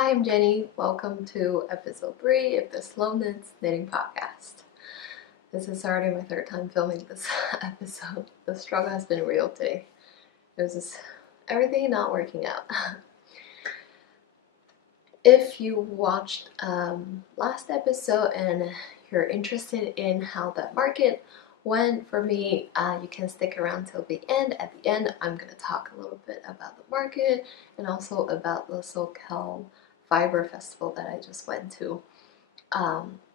Hi, I'm Jenny. Welcome to episode 3 of the Slow Knits Knitting Podcast. This is already my third time filming this episode. The struggle has been real today. It was just everything not working out. If you watched last episode and you're interested in how that market went for me, you can stick around till the end. At the end, I'm going to talk a little bit about the market and also about the SoCal Fiber Festival that I just went to.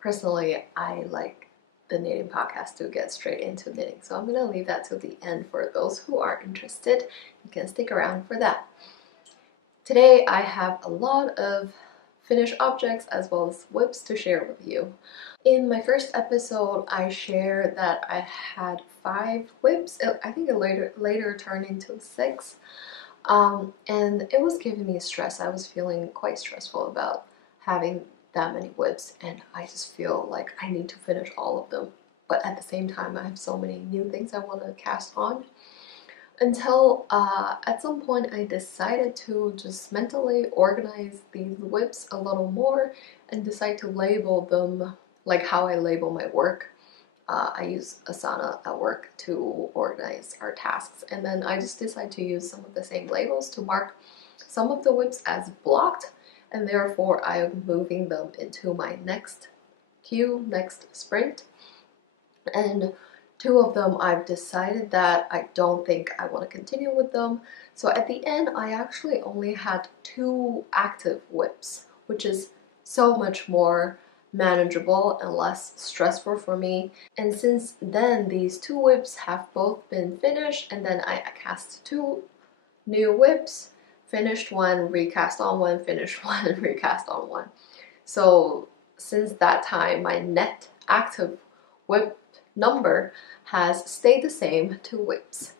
Personally, I like the knitting podcast to get straight into knitting, so I'm going to leave that till the end for those who are interested. You can stick around for that. Today I have a lot of finished objects as well as whips to share with you. In my first episode, I shared that I had 5 whips. I think it later turned into 6. And it was giving me stress. I was feeling quite stressful about having that many whips, and I just feel like I need to finish all of them. But at the same time, I have so many new things I want to cast on. Until at some point I decided to just mentally organize these whips a little more and decide to label them like how I label my work. I use Asana at work to organize our tasks, and then I just decided to use some of the same labels to mark some of the whips as blocked, and therefore I am moving them into my next queue, next sprint. And 2 of them I've decided that I don't think I want to continue with them. So at the end, I actually only had 2 active whips, which is so much more manageable and less stressful for me. And since then, these 2 whips have both been finished, and then I cast 2 new whips, finished one, recast on one, finished one, recast on one. So since that time, my net active whip number has stayed the same, 2 whips.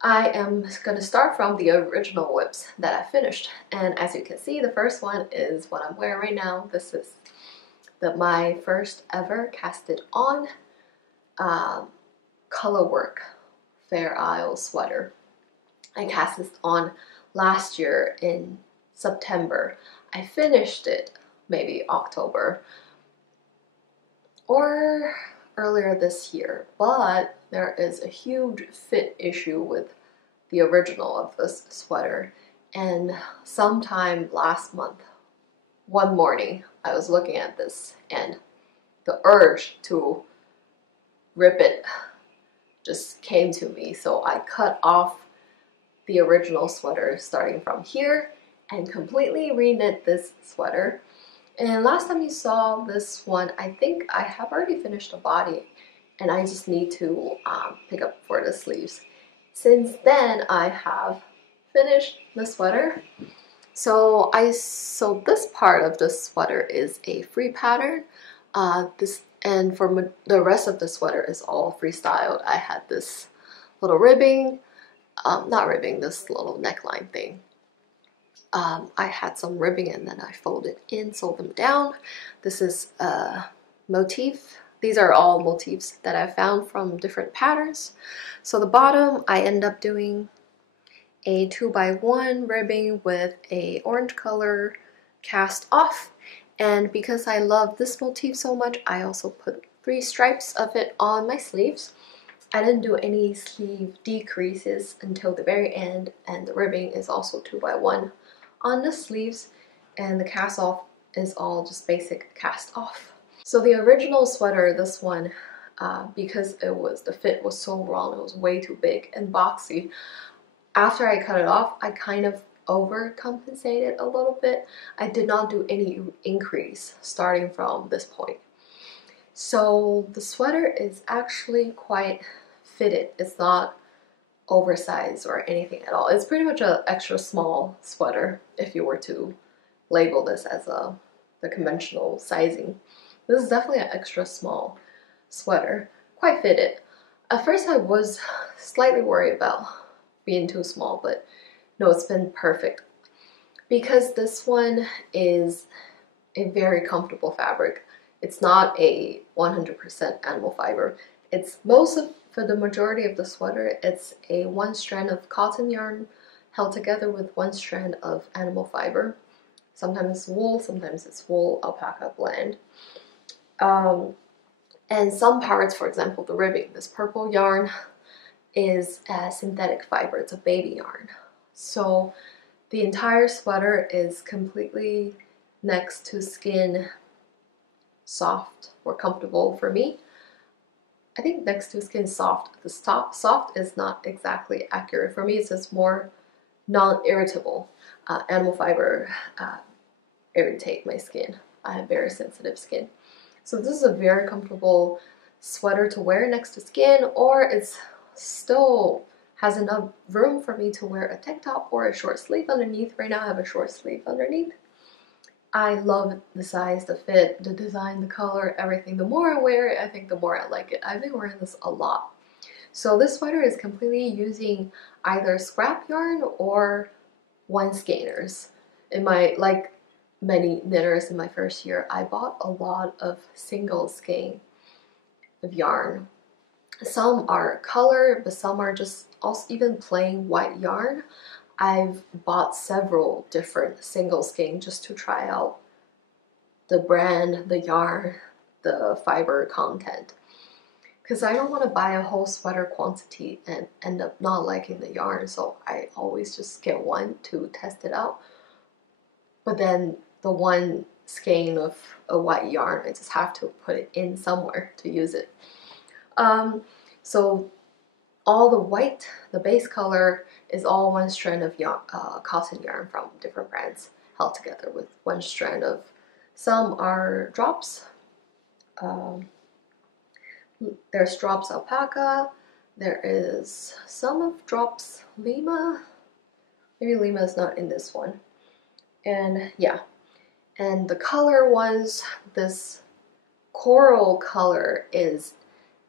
I am going to start from the original whips that I finished, and as you can see, the first one is what I'm wearing right now. This is my first ever casted on Colorwork Fair Isle sweater. I cast this on last year in September. I finished it maybe October or earlier this year, but there is a huge fit issue with the original of this sweater, and sometime last month, one morning, I was looking at this and the urge to rip it just came to me, so I cut off the original sweater starting from here and completely reknit this sweater. And last time you saw this one, I think I have already finished the body and I just need to pick up for the sleeves. Since then, I have finished the sweater. So this part of the sweater is a free pattern. And for the rest of the sweater is all freestyled. I had this little ribbing, this little neckline thing. I had some ribbing and then I folded in, sewed them down. This is a motif. These are all motifs that I found from different patterns. So the bottom, I end up doing a 2x1 ribbing with a orange color cast off. And because I love this motif so much, I also put 3 stripes of it on my sleeves. I didn't do any sleeve decreases until the very end, and the ribbing is also 2x1 on the sleeves, and the cast off is all just basic cast off. So the original sweater, this one, because the fit was so wrong, it was way too big and boxy. After I cut it off, I kind of overcompensated a little bit. I did not do any increase starting from this point. So the sweater is actually quite fitted. It's not oversized or anything at all. It's pretty much an extra small sweater if you were to label this as the conventional sizing. This is definitely an extra small sweater, quite fitted. At first I was slightly worried about being too small, but no, it's been perfect. Because this one is a very comfortable fabric. It's not a 100% animal fiber. For the majority of the sweater, it's a 1 strand of cotton yarn held together with 1 strand of animal fiber. Sometimes it's wool, sometimes it's wool alpaca blend. And some parts, for example, the ribbing, this purple yarn is a synthetic fiber. It's a baby yarn. So the entire sweater is completely next to skin soft or comfortable for me. I think next to skin soft. The soft is not exactly accurate. For me, it's just more non-irritable. Animal fiber irritate my skin. I have very sensitive skin. So this is a very comfortable sweater to wear next to skin, or it's still has enough room for me to wear a tank top or a short sleeve underneath. Right now I have a short sleeve underneath. I love the size, the fit, the design, the color, everything. The more I wear it, I think the more I like it. I've been wearing this a lot. So this sweater is completely using either scrap yarn or one skeiners. In my, like many knitters in my first year, I bought a lot of single skein of yarn. Some are color, but some are just also even plain white yarn. I've bought several different single skein just to try out the brand, the yarn, the fiber content. Because I don't want to buy a whole sweater quantity and end up not liking the yarn, so I always just get one to test it out. But then the one skein of a white yarn, I just have to put it in somewhere to use it. So all the white, the base color, is all one strand of yarn, cotton yarn from different brands held together with one strand of, some are drops. There's drops alpaca, there is some of drops Lima, maybe Lima is not in this one, and yeah, and the color was this coral color is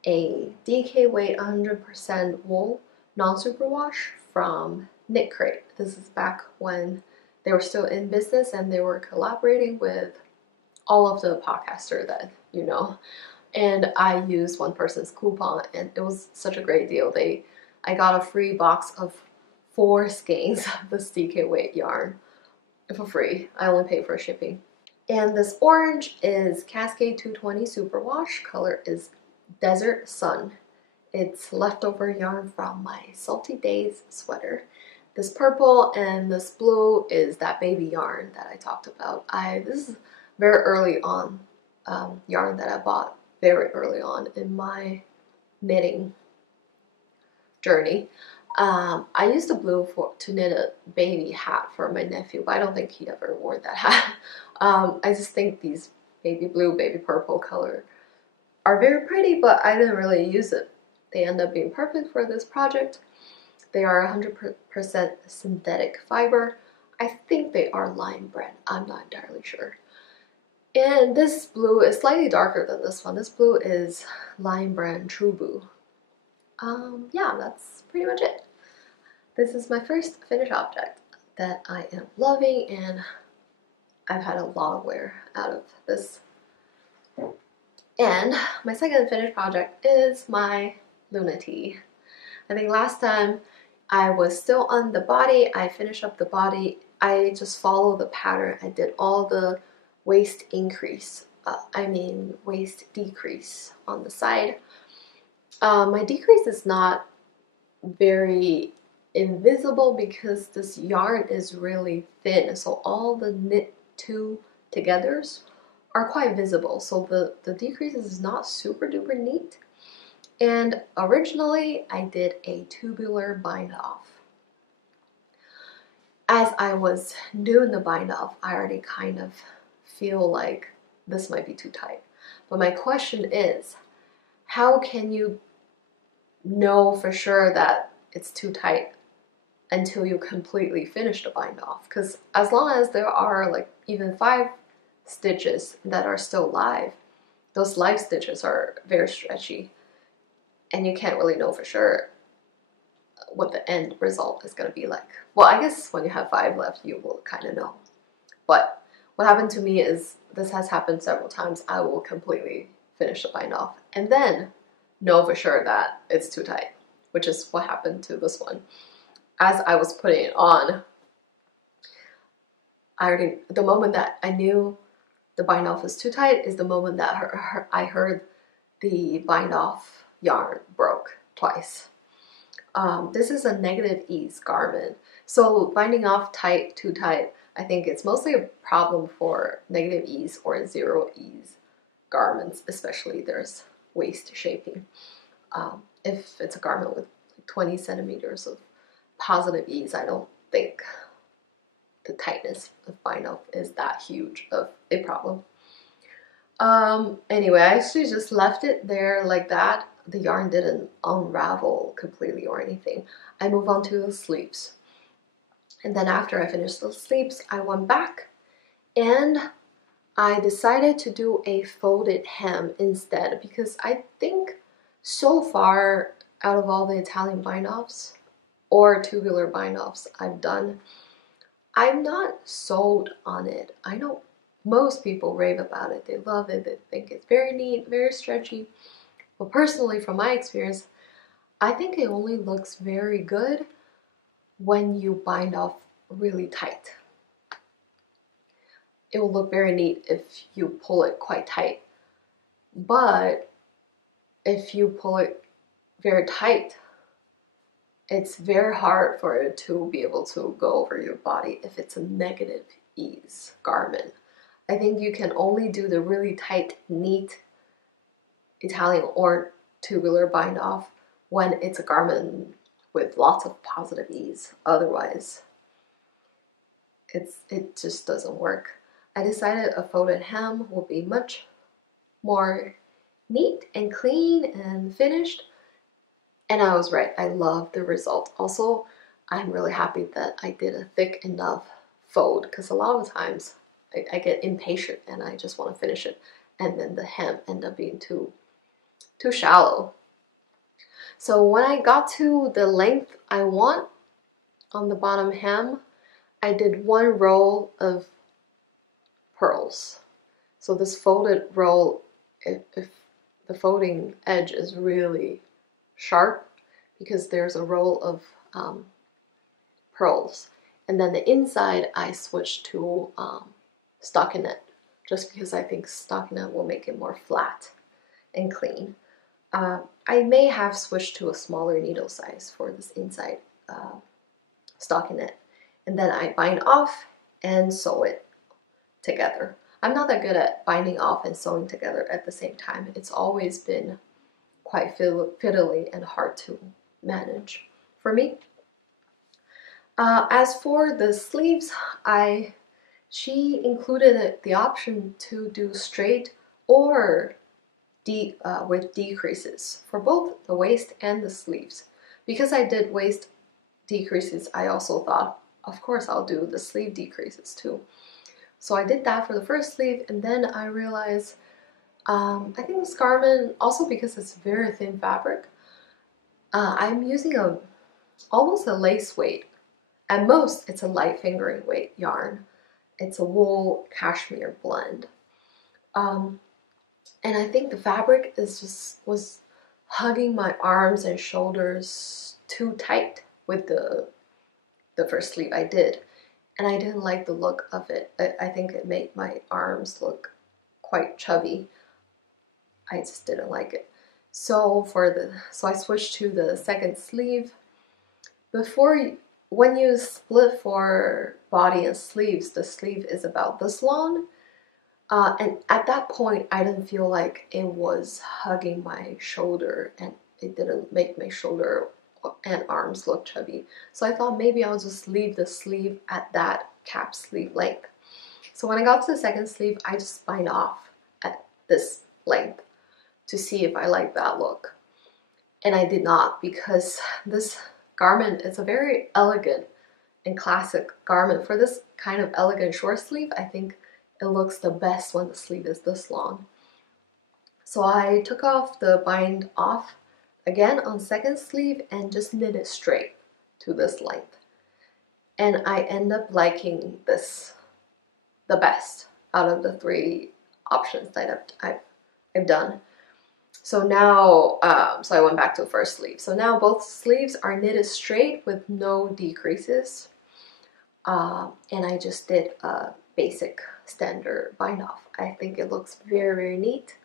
a DK weight 100% wool non-superwash from Knit Crate. This is back when they were still in business and they were collaborating with all of the podcasters that you know. And I used one person's coupon and it was such a great deal. I got a free box of 4 skeins of this DK weight yarn for free. I only paid for shipping. And this orange is Cascade 220 Superwash. Color is Desert Sun. It's leftover yarn from my Salty Days sweater. This purple and this blue is that baby yarn that I talked about. This is very early on yarn that I bought very early on in my knitting journey. I used the blue to knit a baby hat for my nephew, but I don't think he ever wore that hat. I just think these baby blue, baby purple color are very pretty, but I didn't really use it. They end up being perfect for this project. They are 100% synthetic fiber. I think they are lime bred. I'm not entirely sure. And this blue is slightly darker than this one. This blue is lime brand True Blue. Yeah, that's pretty much it. This is my first finished object that I am loving, and I've had a lot of wear out of this. And my second finished project is my Luna tee. I think last time I was still on the body. I finished up the body. I just followed the pattern. I did all the waist increase, waist decrease on the side. My decrease is not very invisible because this yarn is really thin, so all the knit two togethers are quite visible, so the decrease is not super duper neat. And originally I did a tubular bind off. As I was doing the bind off, I already kind of feel like this might be too tight. But my question is, how can you know for sure that it's too tight until you completely finish the bind off? Because as long as there are like even 5 stitches that are still live, those live stitches are very stretchy and you can't really know for sure what the end result is going to be like. Well, I guess when you have 5 left you will kind of know, but what happened to me is, this has happened several times, I will completely finish the bind off and then know for sure that it's too tight, which is what happened to this one. As I was putting it on, the moment that I knew the bind off was too tight is the moment that I heard the bind off yarn broke twice. This is a negative ease garment, so binding off tight, too tight, I think it's mostly a problem for negative ease or zero ease garments, especially there's waist shaping. If it's a garment with 20 centimeters of positive ease, I don't think the tightness of bind off is that huge of a problem. Anyway, I actually just left it there like that. The yarn didn't unravel completely or anything. I move on to the sleeves. And then after I finished the sleeves, I went back and I decided to do a folded hem instead, because I think so far out of all the Italian bind-offs or tubular bind-offs I've done, I'm not sold on it. I know most people rave about it. They love it. They think it's very neat, very stretchy. But personally, from my experience, I think it only looks very good when you bind off really tight. It will look very neat if you pull it quite tight. But if you pull it very tight, it's very hard for it to be able to go over your body if it's a negative ease garment. I think you can only do the really tight, neat Italian or tubular bind off when it's a garment with lots of positive ease. Otherwise, it just doesn't work. I decided a folded hem will be much more neat and clean and finished. And I was right. I love the result. Also, I'm really happy that I did a thick enough fold, because a lot of times I get impatient and I just want to finish it, and then the hem end up being too shallow. So when I got to the length I want on the bottom hem, I did one row of purls. So this folded roll, if the folding edge is really sharp, because there's a roll of purls, and then the inside I switched to stockinette, just because I think stockinette will make it more flat and clean. I may have switched to a smaller needle size for this inside stockinette, and then I bind off and sew it together. I'm not that good at binding off and sewing together at the same time. It's always been quite fiddly and hard to manage for me. As for the sleeves, she included the option to do straight or with decreases for both the waist and the sleeves. Because I did waist decreases, I also thought, of course, I'll do the sleeve decreases too. So I did that for the first sleeve, and then I realized I think this garment, also because it's very thin fabric, I'm using almost a lace weight. At most, it's a light fingering weight yarn. It's a wool cashmere blend. And I think the fabric was hugging my arms and shoulders too tight with the first sleeve I did. And I didn't like the look of it. I think it made my arms look quite chubby. I just didn't like it. So I switched to the second sleeve. When you split for body and sleeves, the sleeve is about this long. And at that point, I didn't feel like it was hugging my shoulder, and it didn't make my shoulder and arms look chubby. So I thought maybe I'll just leave the sleeve at that cap sleeve length. So when I got to the second sleeve, I just bind off at this length to see if I like that look. And I did not, because this garment is a very elegant and classic garment. For this kind of elegant short sleeve, I think it looks the best when the sleeve is this long. So I took off the bind off again on second sleeve and just knit it straight to this length. And I end up liking this the best out of the three options that I've done. So now, so I went back to the first sleeve. So now both sleeves are knitted straight with no decreases. and I just did a basic standard bind off. I think it looks very, very neat.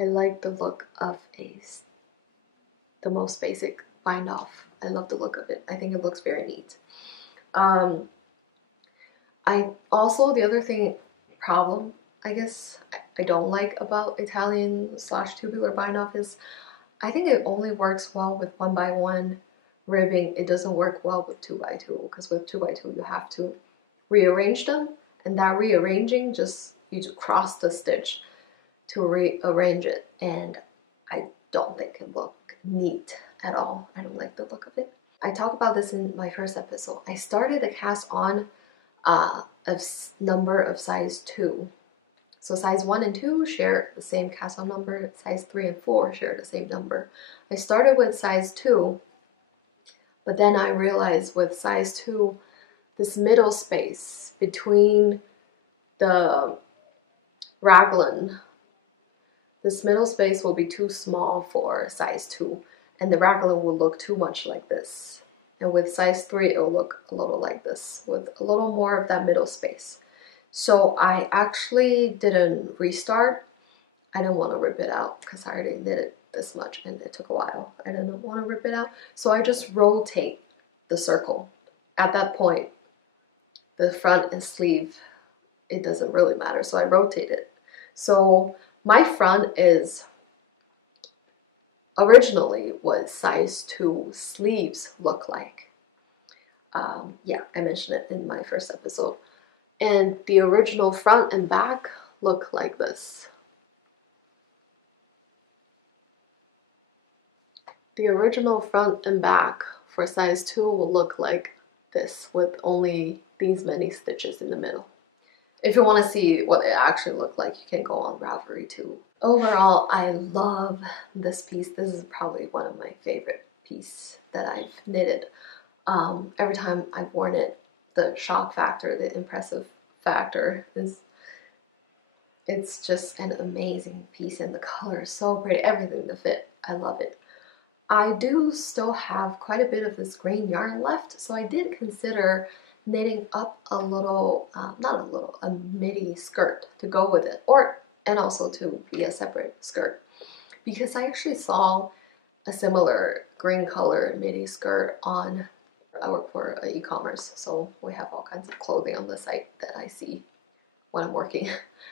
I like the look of the most basic bind off. I love the look of it. I think it looks very neat. I also, the other problem I guess I don't like about Italian / tubular bind off is I think it only works well with 1x1 ribbing. It doesn't work well with 2x2, because with 2x2 you have to rearrange them, and that rearranging just, you just cross the stitch to rearrange it, and I don't think it look neat at all. I don't like the look of it. I talked about this in my first episode. I started the cast on a number of size 2. So size 1 and 2 share the same cast on number, size 3 and 4 share the same number. I started with size 2, but then I realized with size 2, this middle space between the raglan, this middle space will be too small for size 2, and the raglan will look too much like this. And with size 3, it will look a little like this, with a little more of that middle space. So I actually didn't restart. I didn't want to rip it out because I already knit it this much and it took a while. I didn't want to rip it out. So I just rotate the circle. At that point, the front and sleeve, it doesn't really matter. So I rotate it. So my front is originally what size 2 sleeves look like. Yeah, I mentioned it in my first episode. And the original front and back look like this. The original front and back for size 2 will look like this, with only these many stitches in the middle. If you want to see what it actually looked like, you can go on Ravelry too. Overall, I love this piece. This is probably one of my favorite pieces that I've knitted. Every time I've worn it, the shock factor, the impressive factor it's just an amazing piece, and the color is so pretty. Everything, the fit, I love it. I do still have quite a bit of this green yarn left, so I did consider knitting up a little, a midi skirt to go with it, and also to be a separate skirt, because I actually saw a similar green color midi skirt on, I work for e-commerce, so we have all kinds of clothing on the site that I see when I'm working,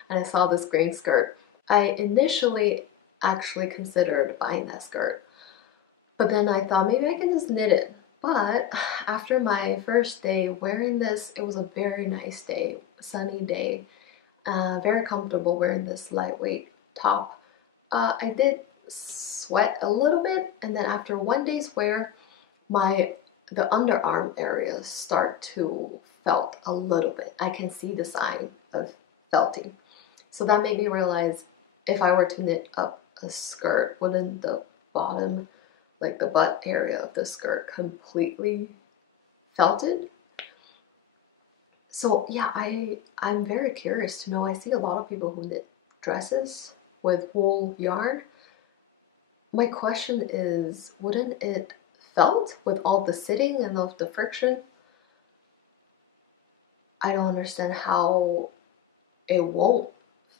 and I saw this green skirt. I initially actually considered buying that skirt, but then I thought maybe I can just knit it. But after my first day wearing this, it was a very nice day, sunny day, very comfortable wearing this lightweight top. I did sweat a little bit, and then after one day's wear, the underarm areas start to felt a little bit. I can see the sign of felting. So that made me realize if I were to knit up a skirt, wouldn't the bottom, like the butt area of the skirt, completely felted? So yeah, I'm very curious to know. I see a lot of people who knit dresses with wool yarn. My question is, wouldn't it felt with all the sitting and of the friction? I don't understand how it won't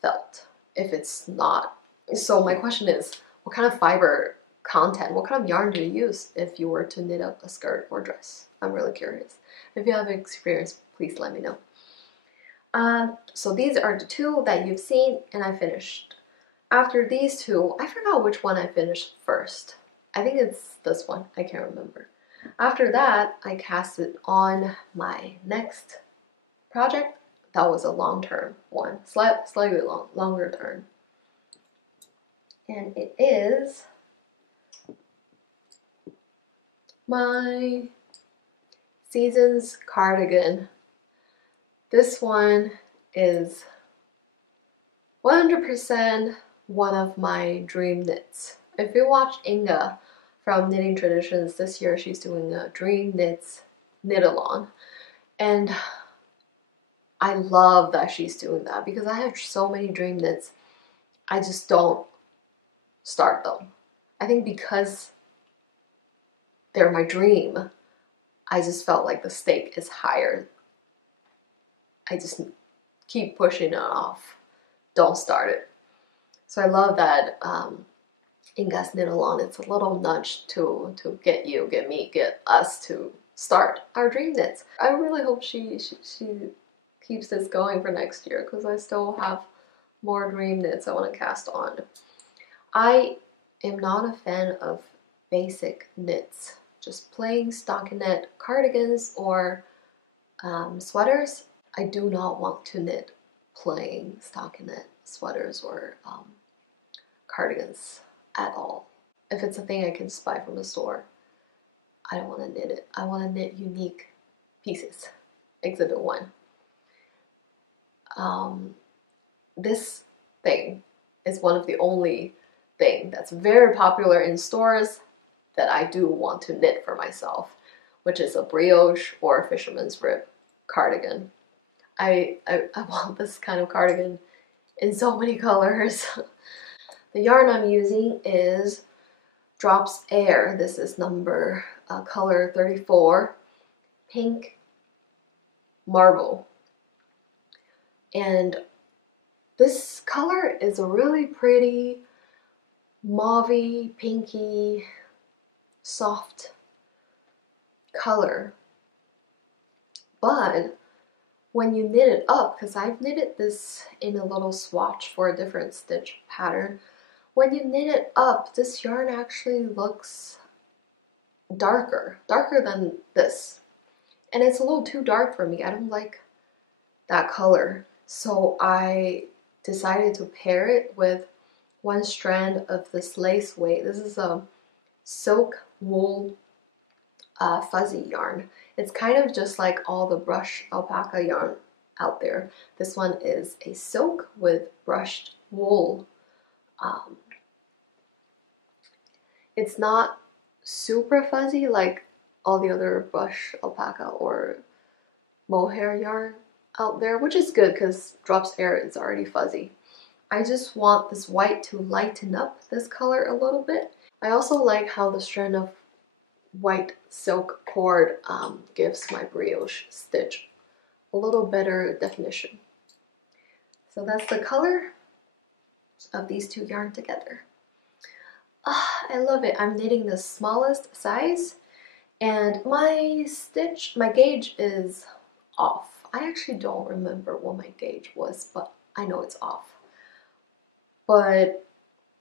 felt if it's not. So my question is, what kind of fiber content, what kind of yarn do you use if you were to knit up a skirt or dress? I'm really curious. If you have experience, please let me know. So these are the two that you've seen and I finished. After these two, I forgot which one I finished first. I think it's this one, I can't remember. After that, I cast it on my next project. That was a long-term one, slightly longer term. And it is my Seasons cardigan. This one is 100% one of my dream knits. If you watch Inga from Knitting Traditions, this year she's doing a Dream Knits knit-along. And I love that she's doing that because I have so many dream knits. I just don't start them. I think because they're my dream, I just felt like the stake is higher I just keep pushing it off. Don't start it. So I love that Inga's knit along. It's a little nudge to get you, get me, get us to start our dream knits. I really hope she keeps this going for next year, because I still have more dream knits I want to cast on. I am not a fan of basic knits, just plain stockinette cardigans or sweaters. I do not want to knit plain stockinette sweaters or cardigans at all. If it's a thing I can just buy from the store, I don't want to knit it. I want to knit unique pieces. Exhibit 1. This thing is one of the only thing that's very popular in stores that I do want to knit for myself, which is a brioche or a fisherman's rib cardigan. I want this kind of cardigan in so many colors. The yarn I'm using is Drops Air. This is number color 34, pink marble. And this color is a really pretty mauvey, pinky, soft color. But when you knit it up, because I've knitted this in a little swatch for a different stitch pattern, when you knit it up, this yarn actually looks darker than this. And it's a little too dark for me. I don't like that color. So I decided to pair it with one strand of this lace weight. This is a silk wool fuzzy yarn. It's kind of just like all the brushed alpaca yarn out there. This one is a silk with brushed wool. It's not super fuzzy like all the other brushed alpaca or mohair yarn out there, which is good because Drops Air is already fuzzy. I just want this white to lighten up this color a little bit. I also like how the strand of white silk cord gives my brioche stitch a little better definition. So that's the color of these two yarn together. I love it. I'm knitting the smallest size, and my gauge is off. I actually don't remember what my gauge was, but I know it's off. But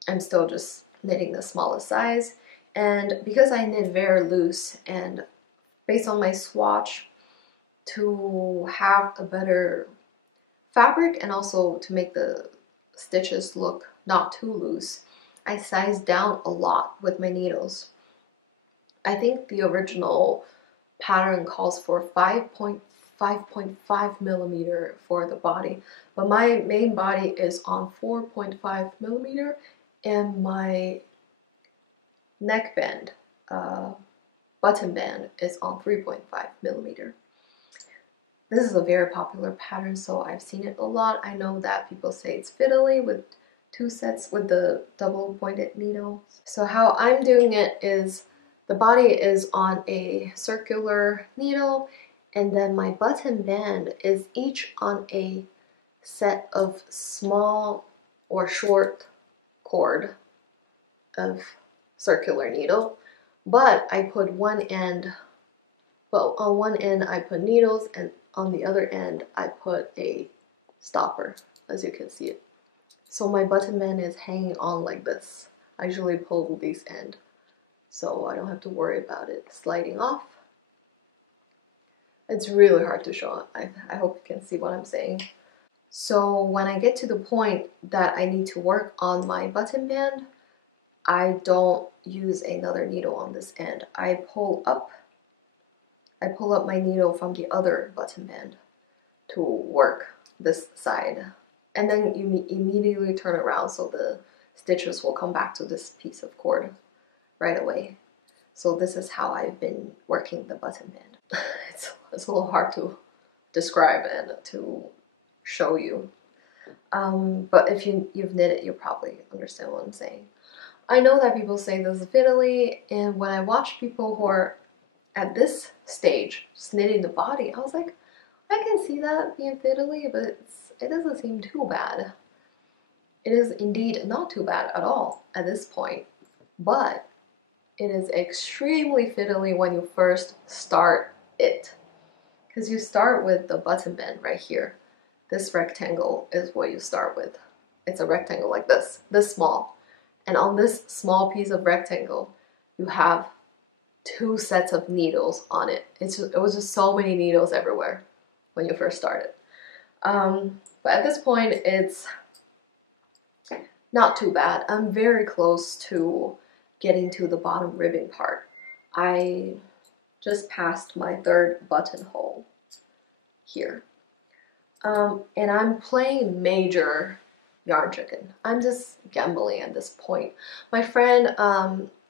I'm still just knitting the smallest size, and because I knit very loose and based on my swatch to have a better fabric and also to make the stitches look not too loose, I sized down a lot with my needles. I think the original pattern calls for 5.5 millimeter for the body, but my main body is on 4.5 millimeter, and my neckband, button band, is on 3.5 millimeter. This is a very popular pattern, so I've seen it a lot. I know that people say it's fiddly with 2 sets with the double pointed needle. So how I'm doing it is the body is on a circular needle, and then my button band is each on a set of small or short cord of circular needle. But I put one end, well, on one end I put needles, and on the other end I put a stopper, as you can see it. So my button band is hanging on like this. I usually pull these end, so I don't have to worry about it sliding off. It's really hard to show. I hope you can see what I'm saying. So when I get to the point that I need to work on my button band, I don't use another needle on this end. I pull up my needle from the other button band to work this side. And then you immediately turn around so the stitches will come back to this piece of cord right away. So this is how I've been working the button band. It's a little hard to describe and to show you. But if you've knit it, you'll probably understand what I'm saying. I know that people say this is fiddly, and when I watch people who are at this stage, just knitting the body, I was like, I can see that being fiddly, but it doesn't seem too bad. It is indeed not too bad at all at this point, but it is extremely fiddly when you first start it. Because you start with the button band right here. This rectangle is what you start with. It's a rectangle like this small. And on this small piece of rectangle, you have 2 sets of needles on it. It was just so many needles everywhere when you first started. But at this point, it's not too bad. I'm very close to getting to the bottom ribbing part. I just passed my 3rd buttonhole here. And I'm playing major yarn chicken. I'm just gambling at this point. My friend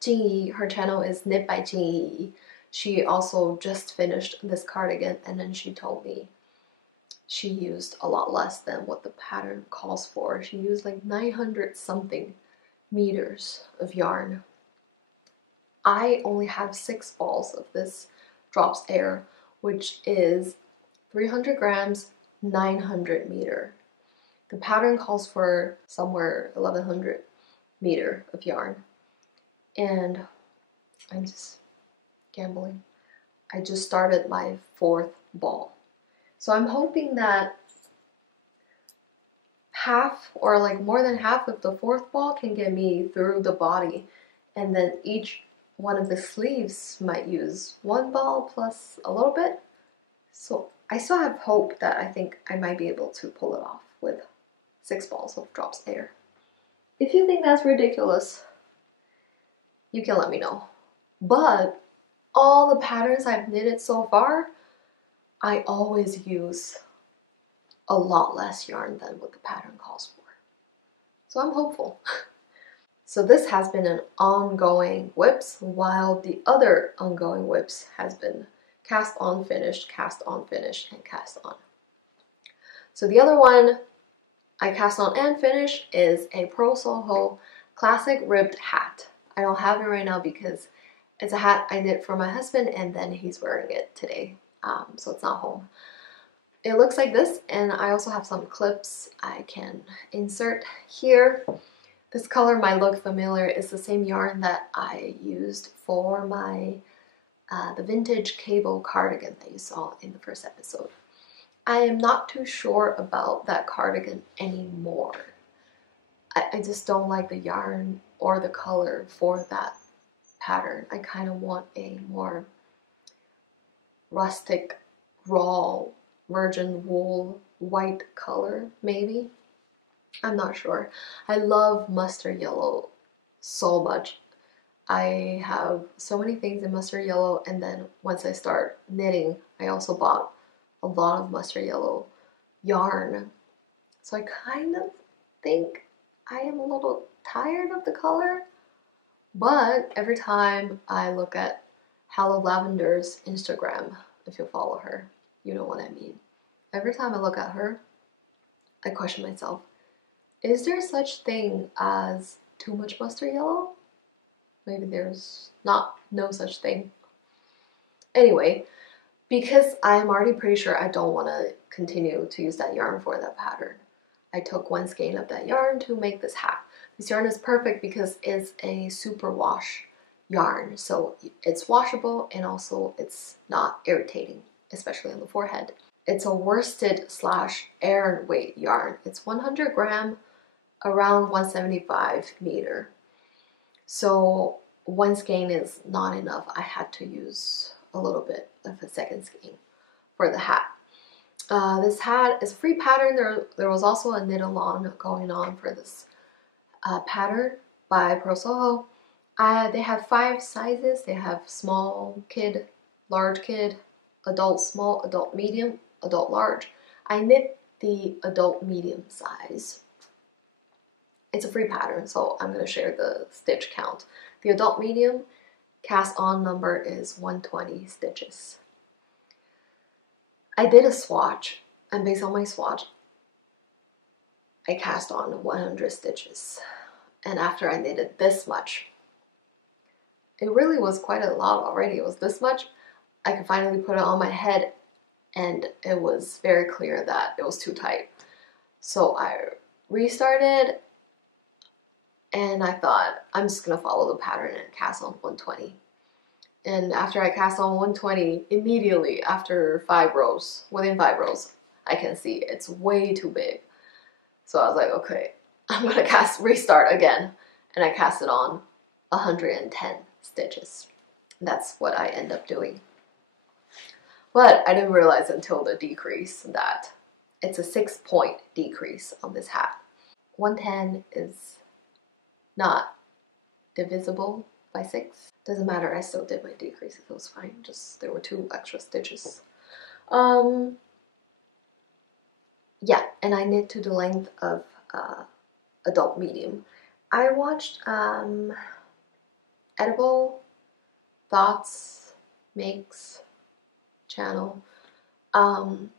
Jingyi, her channel is Knit by Jingyi. She also just finished this cardigan, and then she told me she used a lot less than what the pattern calls for. She used like 900 something meters of yarn. I only have 6 balls of this drops air, which is 300 grams, 900 meter. The pattern calls for somewhere 1100 meter of yarn. And I'm just gambling. I just started my 4th ball. So I'm hoping that half or like more than half of the 4th ball can get me through the body, and then each one of the sleeves might use 1 ball plus a little bit. So I still have hope that I think I might be able to pull it off with 6 balls of drops air. If you think that's ridiculous, you can let me know. But all the patterns I've knitted so far, I always use a lot less yarn than what the pattern calls for. So I'm hopeful. So this has been an ongoing whips, while the other ongoing whips has been cast on, finished, cast on, finished, and cast on. So the other one I cast on and finished is a Purl Soho classic ribbed hat. I don't have it right now because it's a hat I knit for my husband, and then he's wearing it today, so it's not home. It looks like this, and I also have some clips I can insert here. This color might look familiar. It's the same yarn that I used for my the vintage cable cardigan that you saw in the first episode. I am not too sure about that cardigan anymore. I just don't like the yarn or the color for that pattern. I kind of want a more rustic, raw, virgin wool, white color, maybe. I'm not sure. I love mustard yellow so much. I have so many things in mustard yellow, and then once I start knitting, I also bought a lot of mustard yellow yarn. So I kind of think I am a little tired of the color, but every time I look at Hello Lavender's Instagram, if you follow her, you know what I mean. Every time I look at her, I question myself, is there such thing as too much mustard yellow? Maybe there's no such thing. Anyway, because I'm already pretty sure I don't want to continue to use that yarn for that pattern, I took 1 skein of that yarn to make this hat. This yarn is perfect because it's a super wash yarn, so it's washable and also it's not irritating, especially on the forehead. It's a worsted / air weight yarn. It's 100 gram, around 175 meter. So 1 skein is not enough. I had to use a little bit of a 2nd skein for the hat. This hat is a free pattern. There was also a knit along going on for this pattern by Purl Soho. They have 5 sizes. They have small kid, large kid, adult small, adult medium, adult large. I knit the adult medium size. It's a free pattern, so I'm going to share the stitch count. The adult medium cast on number is 120 stitches. I did a swatch, and based on my swatch, I cast on 100 stitches. And after I knitted this much, it really was quite a lot already. It was this much. I could finally put it on my head, and it was very clear that it was too tight. So I restarted, and I thought I'm just gonna follow the pattern and cast on 120. And after I cast on 120, immediately after 5 rows, within 5 rows, I can see it's way too big. So I was like, okay, I'm gonna restart again. And I cast it on 110 stitches. That's what I end up doing. But I didn't realize until the decrease that it's a 6-point decrease on this hat. 110 is not divisible by 6. Doesn't matter, I still did my decreases, it was fine. Just there were 2 extra stitches. Yeah, and I knit to the length of adult medium. I watched Edible Thoughts Makes channel, and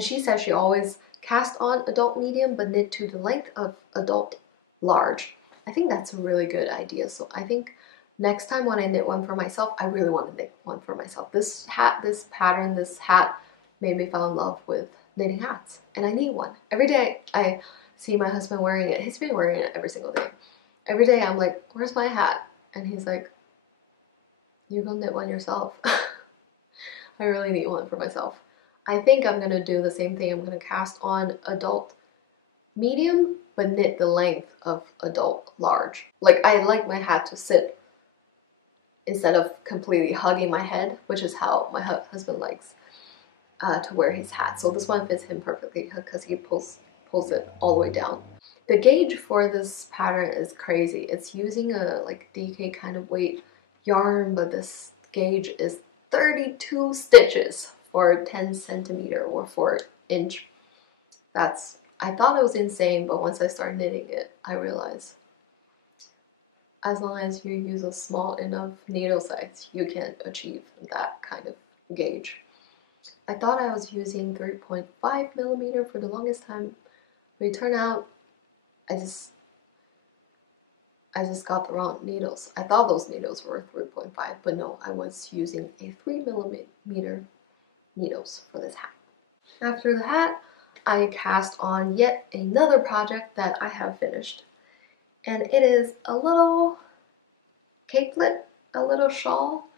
she says she always cast on adult medium but knit to the length of adult large. I think that's a really good idea. So I think next time when I knit one for myself, I really want to knit one for myself. This hat, this pattern, this hat made me fall in love with knitting hats, and I need one. Every day I see my husband wearing it. He's been wearing it every single day. Every day I'm like, where's my hat? And he's like, you go knit one yourself. I really need one for myself. I think I'm gonna do the same thing. I'm gonna cast on adult medium but knit the length of adult large. Like, I like my hat to sit instead of completely hugging my head, which is how my husband likes to wear his hat. So this one fits him perfectly because he pulls it all the way down. The gauge for this pattern is crazy. It's using a like DK kind of weight yarn, but this gauge is 32 stitches for 10 centimeter or 4 inch. I thought it was insane, but once I started knitting it, I realized as long as you use a small enough needle size, you can achieve that kind of gauge. I thought I was using 3.5 millimeter for the longest time, but it turned out I just got the wrong needles. I thought those needles were 3.5, but no, I was using a 3 millimeter needles for this hat. After the hat, I cast on yet another project that I have finished, and it is a little capelet, a little shawl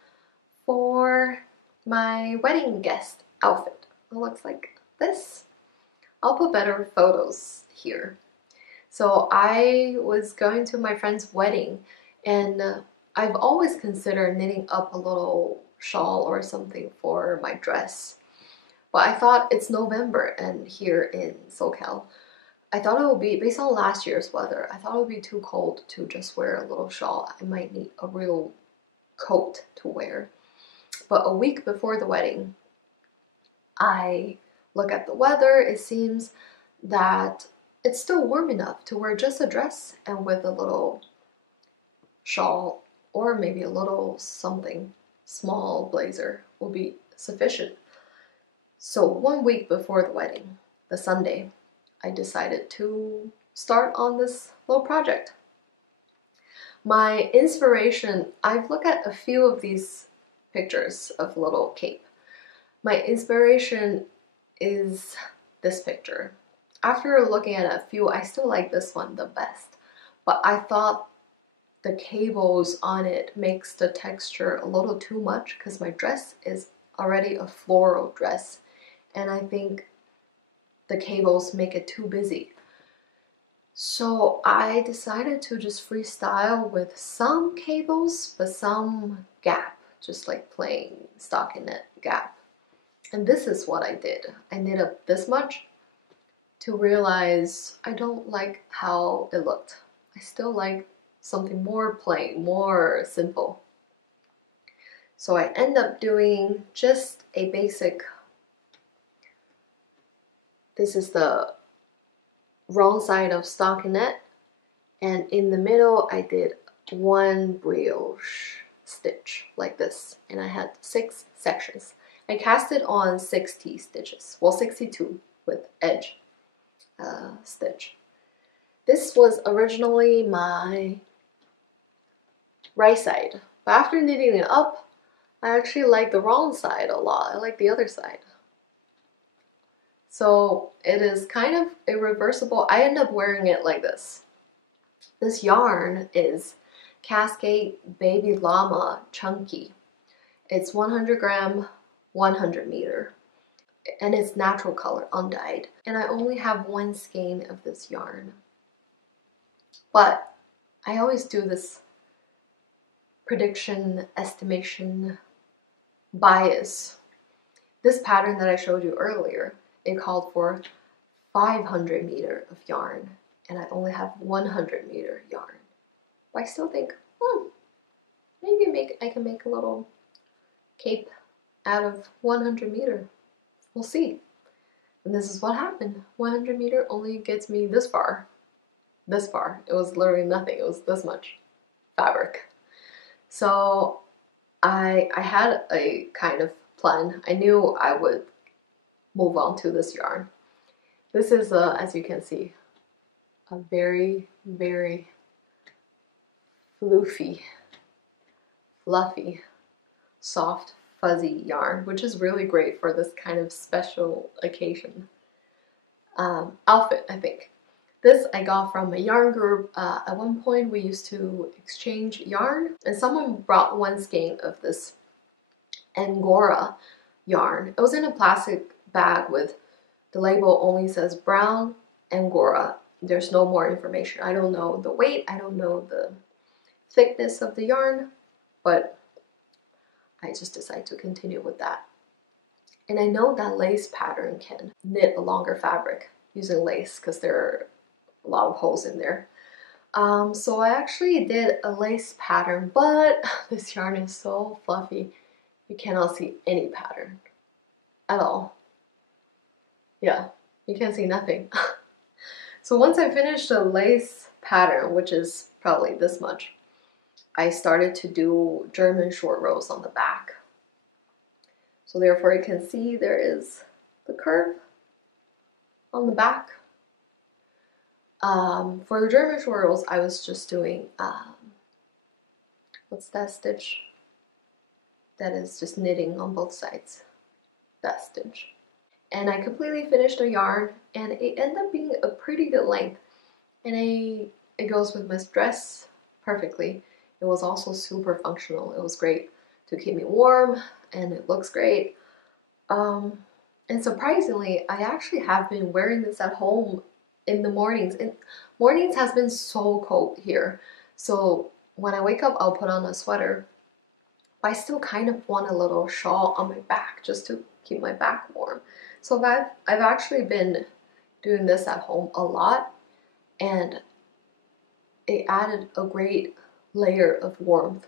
for my wedding guest outfit. It looks like this. I'll put better photos here. So I was going to my friend's wedding, and I've always considered knitting up a little shawl or something for my dress. But I thought it's November, and here in SoCal, I thought it would be, based on last year's weather, I thought it would be too cold to just wear a little shawl. I might need a real coat to wear. But a week before the wedding, I look at the weather. It seems that it's still warm enough to wear just a dress and with a little shawl or maybe a little something small blazer will be sufficient. So 1 week before the wedding, the Sunday, I decided to start on this little project. My inspiration, I've looked at a few of these pictures of little cape. My inspiration is this picture. After looking at a few, I still like this one the best, but I thought the cables on it makes the texture a little too much because my dress is already a floral dress, and I think the cables make it too busy. So I decided to just freestyle with some cables, but some gap, just like plain stockinette gap. And this is what I did. I knit up this much to realize I don't like how it looked. I still like something more plain, more simple. So I end up doing just a basic, this is the wrong side of stockinette, and in the middle I did 1 brioche stitch like this, and I had 6 sections. I cast it on 60 stitches, well 62 with edge stitch. This was originally my right side, but after knitting it up, I actually like the wrong side a lot. I like the other side. So it is kind of a reversible. I end up wearing it like this. This yarn is Cascade Baby Llama Chunky. It's 100 gram, 100 meter. And it's natural color, undyed. And I only have one skein of this yarn. But I always do this prediction, estimation, bias. This pattern that I showed you earlier, it called for 500 meter of yarn, and I only have 100 meter yarn. But I still think, maybe I can make a little cape out of 100 meter. We'll see. And this is what happened. 100 meter only gets me this far. This far. It was literally nothing. It was this much fabric. So I had a kind of plan. I knew I would move on to this yarn. This is, as you can see, a very, very fluffy, soft, fuzzy yarn, which is really great for this kind of special occasion outfit, I think. This I got from a yarn group. At one point we used to exchange yarn, and someone brought one skein of this angora yarn. It was in a plastic bag with the label only says brown angora. There's no more information. I don't know the weight, I don't know the thickness of the yarn, but I just decided to continue with that. And I know that lace pattern can knit a longer fabric using lace because there are a lot of holes in there. So I actually did a lace pattern, but this yarn is so fluffy, you cannot see any pattern at all. Yeah, you can see nothing. So once I finished the lace pattern, which is probably this much, I started to do German short rows on the back. So therefore you can see there is the curve on the back. For the German short rows, I was just doing, what's that stitch? That is just knitting on both sides, that stitch. And I completely finished the yarn, and it ended up being a pretty good length. And it goes with my dress perfectly. It was also super functional. It was great to keep me warm, and it looks great. And surprisingly, I actually have been wearing this at home in the mornings. And mornings has been so cold here. So when I wake up, I'll put on a sweater. But I still kind of want a little shawl on my back just to keep my back warm. So I've actually been doing this at home a lot, and it added a great layer of warmth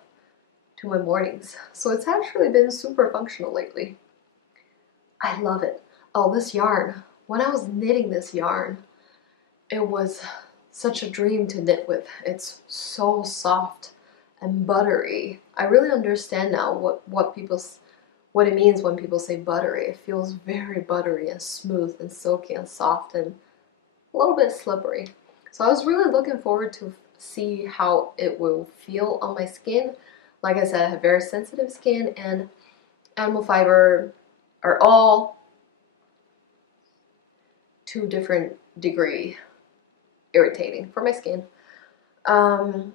to my mornings. So it's actually been super functional lately. I love it. Oh, this yarn. When I was knitting this yarn, it was such a dream to knit with. It's so soft and buttery. I really understand now what it means when people say buttery. It feels very buttery and smooth and silky and soft and a little bit slippery. So I was really looking forward to see how it will feel on my skin. Like I said, I have very sensitive skin, and animal fiber are all to different degree irritating for my skin. The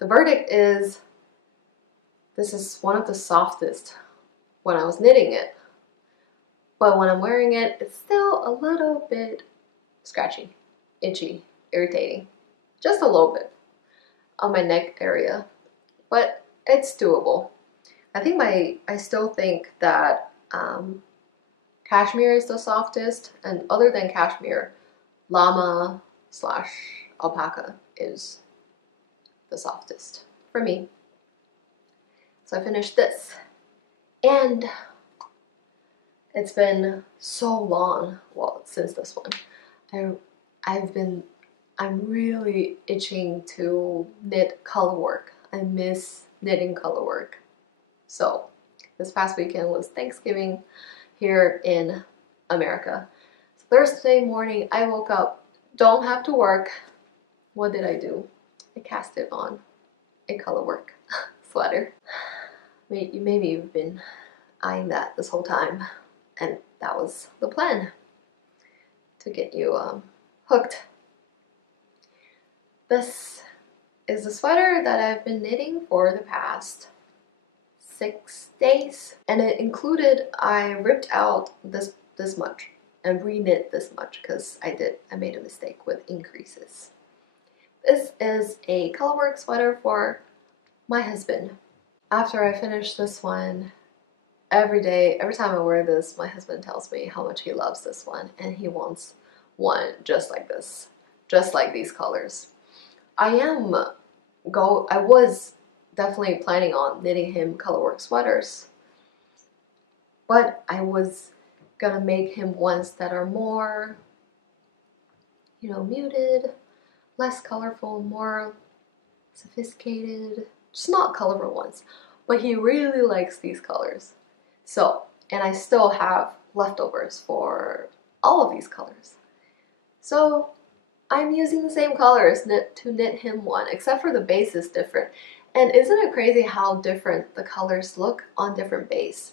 verdict is this is one of the softest when I was knitting it, but when I'm wearing it, it's still a little bit scratchy, itchy, irritating, just a little bit on my neck area, but it's doable. I still think that Cashmere is the softest, and other than Cashmere, llama / alpaca is the softest for me. So I finished this, and it's been so long, well, since this one. I'm really itching to knit colorwork. I miss knitting colorwork. So this past weekend was Thanksgiving here in America. So Thursday morning I woke up, don't have to work. What did I do? I casted on a colorwork sweater. Maybe you've been eyeing that this whole time, and that was the plan, to get you hooked. This is a sweater that I've been knitting for the past 6 days, and it included, I ripped out this much and re-knit this much because I made a mistake with increases. This is a Colorwork sweater for my husband. After I finish this one, every time I wear this, my husband tells me how much he loves this one, and he wants one just like this, just like these colors. I was definitely planning on knitting him Colorwork sweaters, but I was gonna make him ones that are more, you know, muted, less colorful, more sophisticated, just not colorful ones. But he really likes these colors. So, and I still have leftovers for all of these colors. So I'm using the same colors to knit him one, except for the base is different. And isn't it crazy how different the colors look on different base?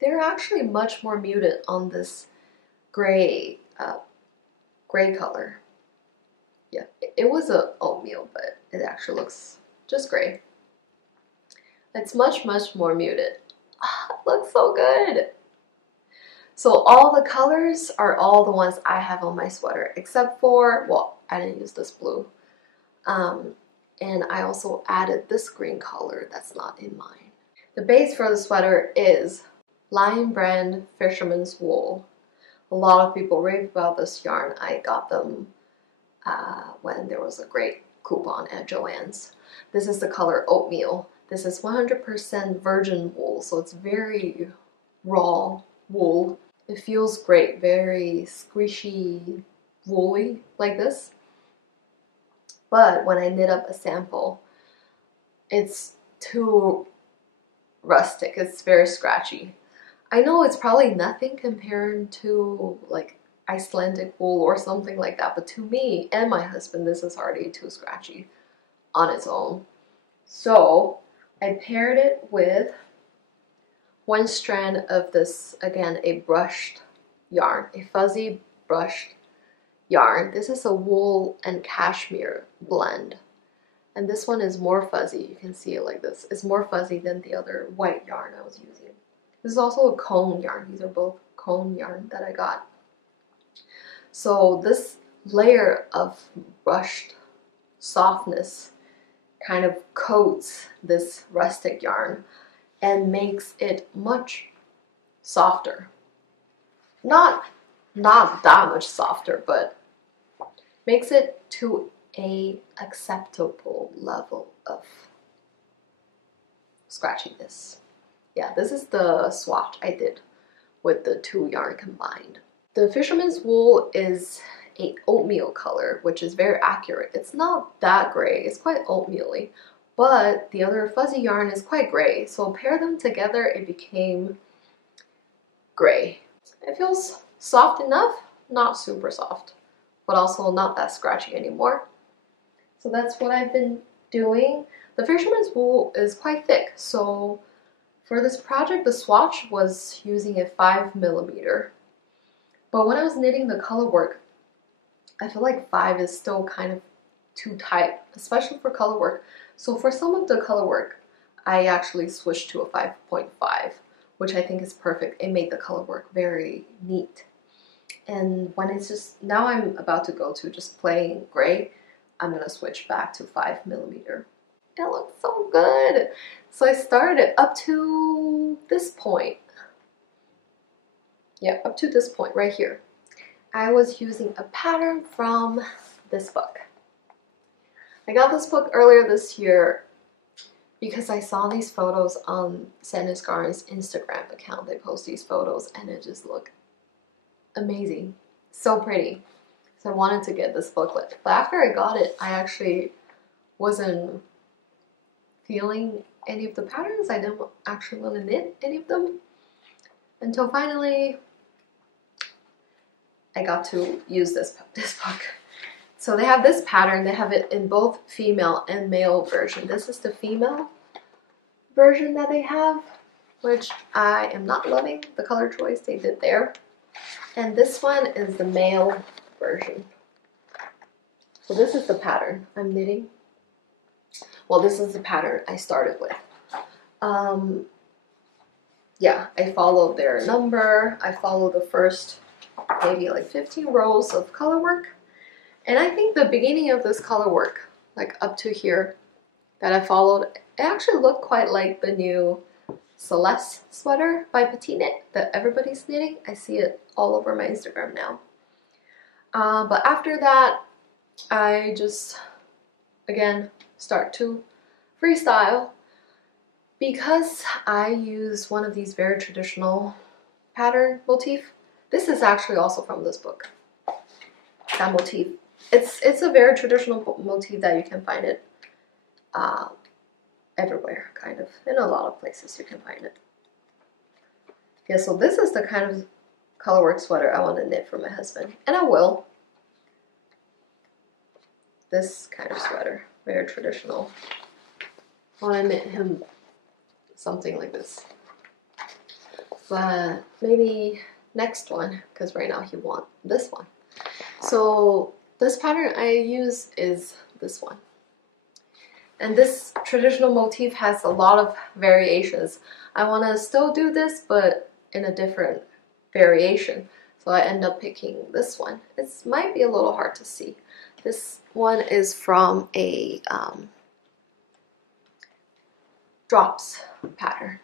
They're actually much more muted on this gray color. Yeah, it was a oatmeal, but it actually looks just gray. It's much more muted. It looks so good. So all the colors are all the ones I have on my sweater, except for, well, I didn't use this blue. And I also added this green color that's not in mine. The base for the sweater is Lion Brand Fisherman's Wool. A lot of people rave about this yarn. I got them when there was a great coupon at Joann's. This is the color Oatmeal. This is 100% virgin wool, so it's very raw wool. It feels great, very squishy, woolly like this. But when I knit up a sample, it's too rustic. It's very scratchy. I know it's probably nothing compared to like Icelandic wool or something like that, but to me and my husband, this is already too scratchy on its own. So I paired it with one strand of this, again, a brushed yarn, a fuzzy brushed yarn. This is a wool and cashmere blend. And this one is more fuzzy. You can see it like this. It's more fuzzy than the other white yarn I was using. This is also a cone yarn. These are both cone yarn that I got. So this layer of brushed softness kind of coats this rustic yarn and makes it much softer. Not that much softer, but makes it to a acceptable level of scratchiness. Yeah, this is the swatch I did with the two yarn combined. The Fisherman's Wool is a oatmeal color, which is very accurate. It's not that gray, it's quite oatmeal-y, but the other fuzzy yarn is quite gray, so pair them together, it became gray. It feels soft enough, not super soft, but also not that scratchy anymore. So that's what I've been doing. The Fisherman's Wool is quite thick, so for this project the swatch was using a 5mm. But when I was knitting the Colorwork, I feel like 5 is still kind of too tight, especially for Colorwork. So for some of the Colorwork, I actually switched to a 5.5, which I think is perfect. It made the Colorwork very neat. And when it's just, now I'm about to go to just plain gray, I'm gonna switch back to 5mm. It looks so good. So I started up to this point. Yeah, up to this point right here. I was using a pattern from this book. I got this book earlier this year because I saw these photos on Sanders Garden's Instagram account. They post these photos and it just looked amazing. So pretty. So I wanted to get this booklet. But after I got it, I actually wasn't feeling any of the patterns. I didn't actually want to knit any of them until finally I got to use this book. So they have this pattern. They have it in both female and male version. This is the female version that they have, which I am not loving the color choice they did there. And this one is the male version. So this is the pattern I'm knitting. Well, this is the pattern I started with. Yeah, I followed their number. I followed the first maybe like 15 rows of color work. And I think the beginning of this color work, like up to here, that I followed, it actually looked quite like the new Celeste sweater by Petit Knit that everybody's knitting. I see it all over my Instagram now. But after that, I just, again, start to freestyle because I use one of these very traditional pattern motif. This is actually also from this book, that motif. It's a very traditional motif that you can find it everywhere, kind of. In a lot of places you can find it. Yeah, so this is the kind of colorwork sweater I want to knit for my husband. And I will. This kind of sweater, very traditional. I want to knit him something like this. But maybe next one, because right now he wants this one. So this pattern I use is this one. And this traditional motif has a lot of variations. I want to still do this, but in a different variation. So I end up picking this one. It might be a little hard to see. This one is from a drops pattern.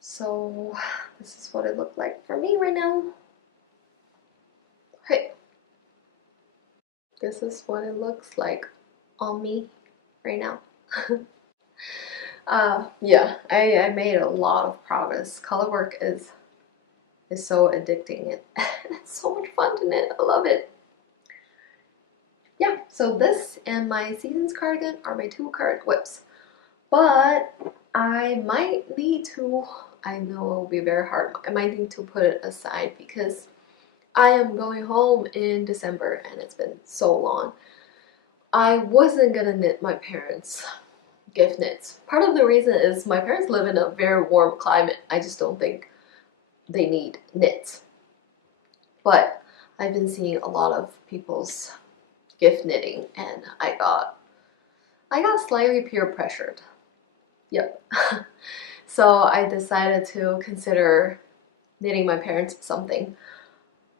So this is what it looked like for me right now. Hey, this is what it looks like on me right now. Yeah, I made a lot of progress. Color work is so addicting and it's so much fun to knit. I love it. Yeah, so this and my Seasons cardigan are my two current whips. But I might need to, I know it will be very hard, I might need to put it aside because I am going home in December and it's been so long. I wasn't gonna knit my parents' gift knits. Part of the reason is my parents live in a very warm climate. I just don't think they need knits. But I've been seeing a lot of people's gift knitting and I got slightly peer pressured. Yep. So I decided to consider knitting my parents something.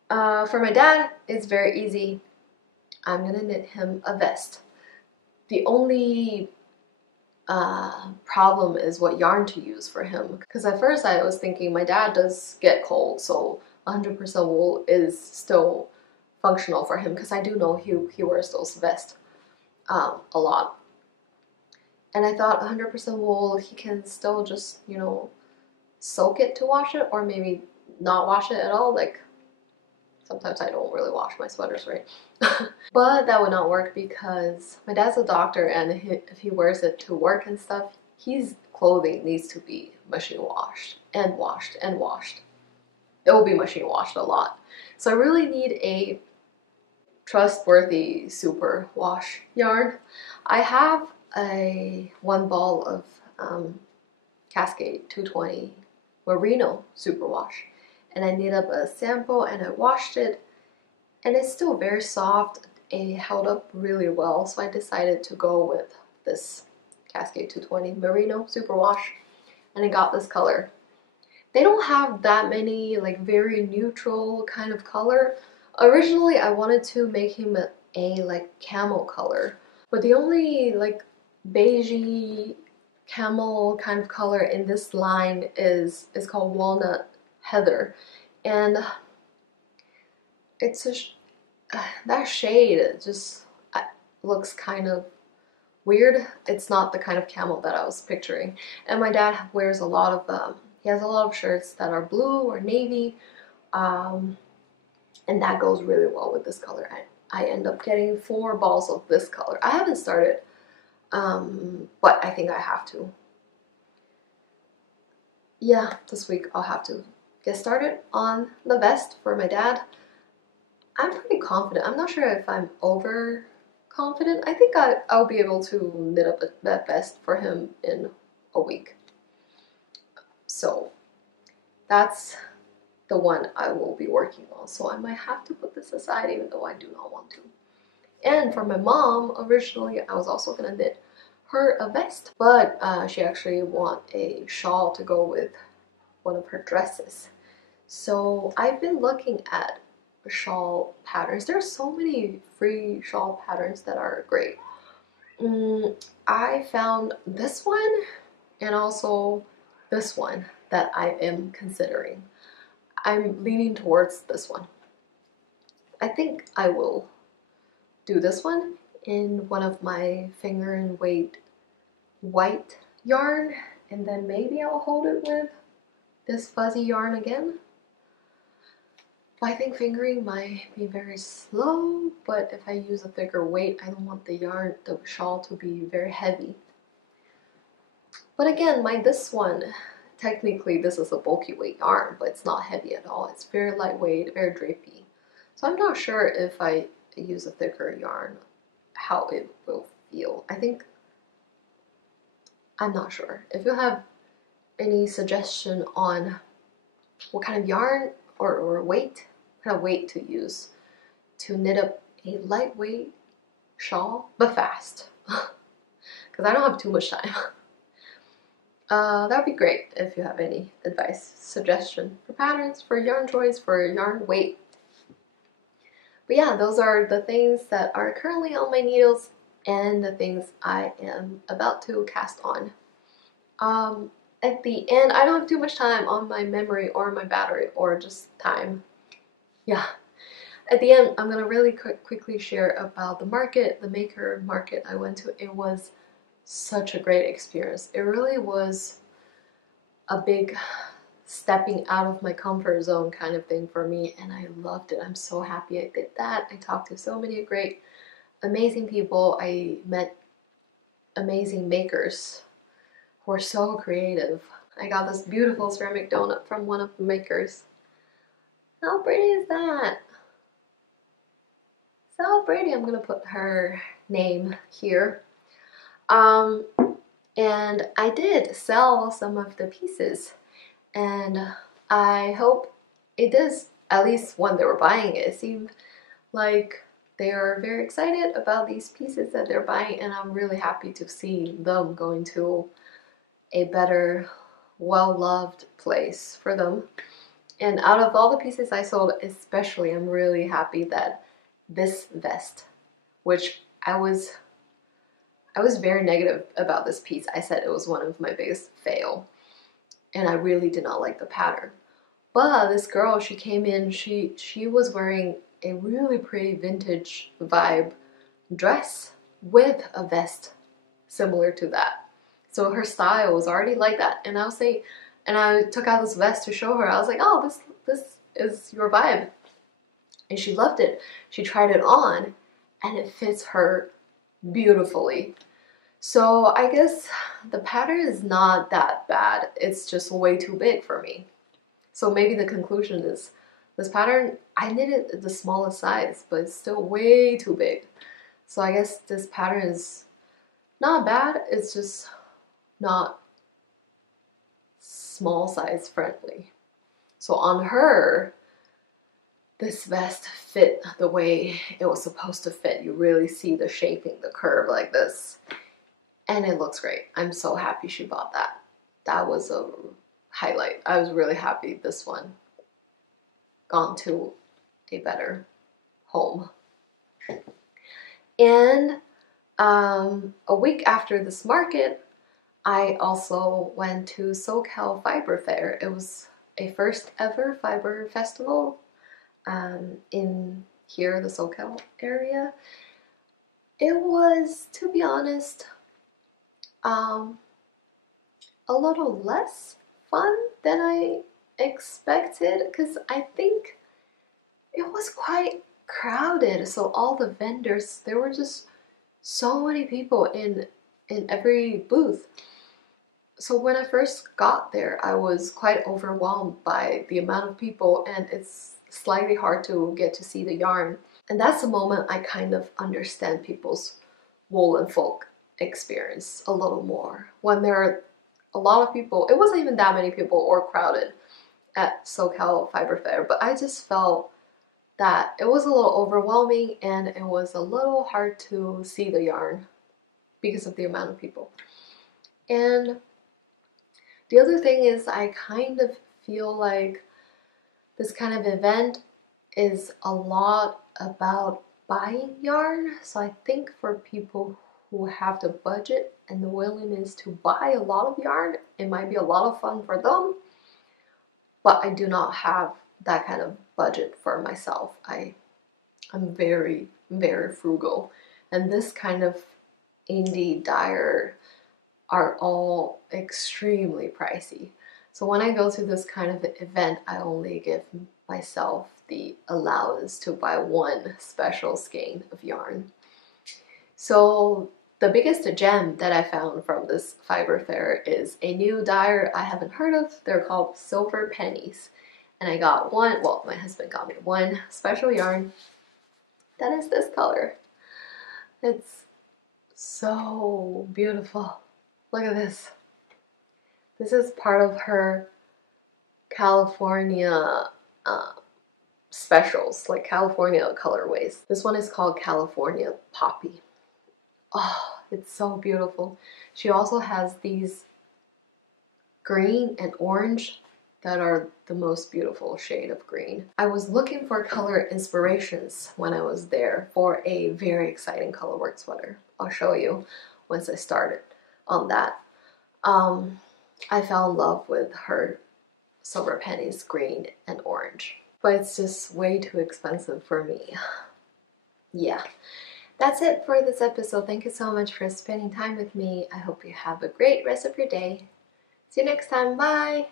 For my dad, it's very easy. I'm gonna knit him a vest. The only problem is what yarn to use for him. Because at first I was thinking my dad does get cold, so 100% wool is still functional for him because I do know he wears those vests a lot. And I thought 100% wool, he can still just, you know, soak it to wash it or maybe not wash it at all. Like, sometimes I don't really wash my sweaters, right? But that would not work because my dad's a doctor and if he wears it to work and stuff, his clothing needs to be machine washed and washed and washed. It will be machine washed a lot. So I really need a trustworthy super wash yarn. I have one ball of Cascade 220 Merino superwash and I knit up a sample and I washed it and it's still very soft. It held up really well, so I decided to go with this Cascade 220 Merino superwash and I got this color. They don't have that many like very neutral kind of color. Originally I wanted to make him a like camel color, but the only like beigey camel kind of color in this line is called Walnut Heather, and it's that shade just looks kind of weird. It's not the kind of camel that I was picturing. And my dad wears a lot of he has a lot of shirts that are blue or navy, and that goes really well with this color. I end up getting 4 balls of this color. I haven't started, but I think I have to. Yeah, this week I'll have to get started on the vest for my dad. I'm pretty confident. I'm not sure if I'm overconfident. I think I'll be able to knit up that vest for him in a week. So that's the one I will be working on. So I might have to put this aside even though I do not want to. And for my mom, originally I was also gonna knit her a vest, but she actually want a shawl to go with one of her dresses. So I've been looking at shawl patterns. There's so many free shawl patterns that are great. I found this one and also this one that I am considering. I'm leaning towards this one. I think I will do this one in one of my finger and weight white yarn, and then maybe I'll hold it with this fuzzy yarn again. I think fingering might be very slow, but if I use a thicker weight, I don't want the yarn, the shawl, to be very heavy. But again, this one, technically this is a bulky weight yarn, but it's not heavy at all. It's very lightweight, very drapey. So I'm not sure if I use a thicker yarn, how it will feel. I'm not sure. If you have any suggestion on what kind of yarn or weight, kind of weight to use to knit up a lightweight shawl, but fast, because I don't have too much time. That would be great if you have any advice, suggestion for patterns, for yarn choice, for yarn weight. But yeah, those are the things that are currently on my needles and the things I am about to cast on. At the end, I don't have too much time on my memory or my battery or just time. Yeah. At the end, I'm gonna really quickly share about the market, the maker market I went to. It was such a great experience. It really was a big stepping out of my comfort zone kind of thing for me, and I loved it. I'm so happy I did that. I talked to so many great, amazing people. I met amazing makers who are so creative. I got this beautiful ceramic donut from one of the makers. How pretty is that? So pretty. I'm gonna put her name here. And I did sell some of the pieces, and I hope it does, at least when they were buying it, it seemed like they are very excited about these pieces that they're buying, and I'm really happy to see them going to a better, well-loved place for them. And out of all the pieces I sold, especially, I'm really happy that this vest, which I was very negative about this piece. I said it was one of my biggest fail, and I really did not like the pattern. But this girl, she came in, she was wearing a really pretty vintage vibe dress with a vest similar to that. So her style was already like that, and I took out this vest to show her. I was like, oh, this is your vibe. And she loved it. She tried it on, and it fits her beautifully. So I guess the pattern is not that bad. It's just way too big for me. So maybe the conclusion is this pattern, I knitted it the smallest size, but it's still way too big. So I guess this pattern is not bad. It's just not small size friendly. So on her, this vest fit the way it was supposed to fit. You really see the shaping, the curve like this. And it looks great. I'm so happy she bought that. That was a highlight. I was really happy this one gone to a better home. And a week after this market, I also went to SoCal Fiber Fair. It was a first ever fiber festival in here, the SoCal area. It was, to be honest, a little less fun than I expected, because I think it was quite crowded. So all the vendors, there were just so many people in every booth. So when I first got there, I was quite overwhelmed by the amount of people, and it's slightly hard to get to see the yarn. And that's the moment I kind of understand people's wool and folk experience a little more. When there are a lot of people, it wasn't even that many people or crowded. at SoCal Fiber Fair, but I just felt that it was a little overwhelming and it was a little hard to see the yarn because of the amount of people. And the other thing is I kind of feel like this kind of event is a lot about buying yarn. So I think for people who have the budget and the willingness to buy a lot of yarn, it might be a lot of fun for them. But I do not have that kind of budget for myself. I'm very, very frugal. And this kind of indie dyer are all extremely pricey. So when I go to this kind of event, I only give myself the allowance to buy one special skein of yarn. So the biggest gem that I found from this fiber fair is a new dyer I haven't heard of. They're called Silver Pennies. And I got one, well, my husband got me one special yarn that is this color. It's so beautiful. Look at this. This is part of her California specials, like California colorways. This one is called California Poppy. Oh, it's so beautiful. She also has these green and orange that are the most beautiful shade of green. I was looking for color inspirations when I was there for a very exciting colorwork sweater. I'll show you once I started on that. I fell in love with her Silver Pennies green and orange, but it's just way too expensive for me. Yeah, that's it for this episode. Thank you so much for spending time with me. I hope you have a great rest of your day. See you next time. Bye!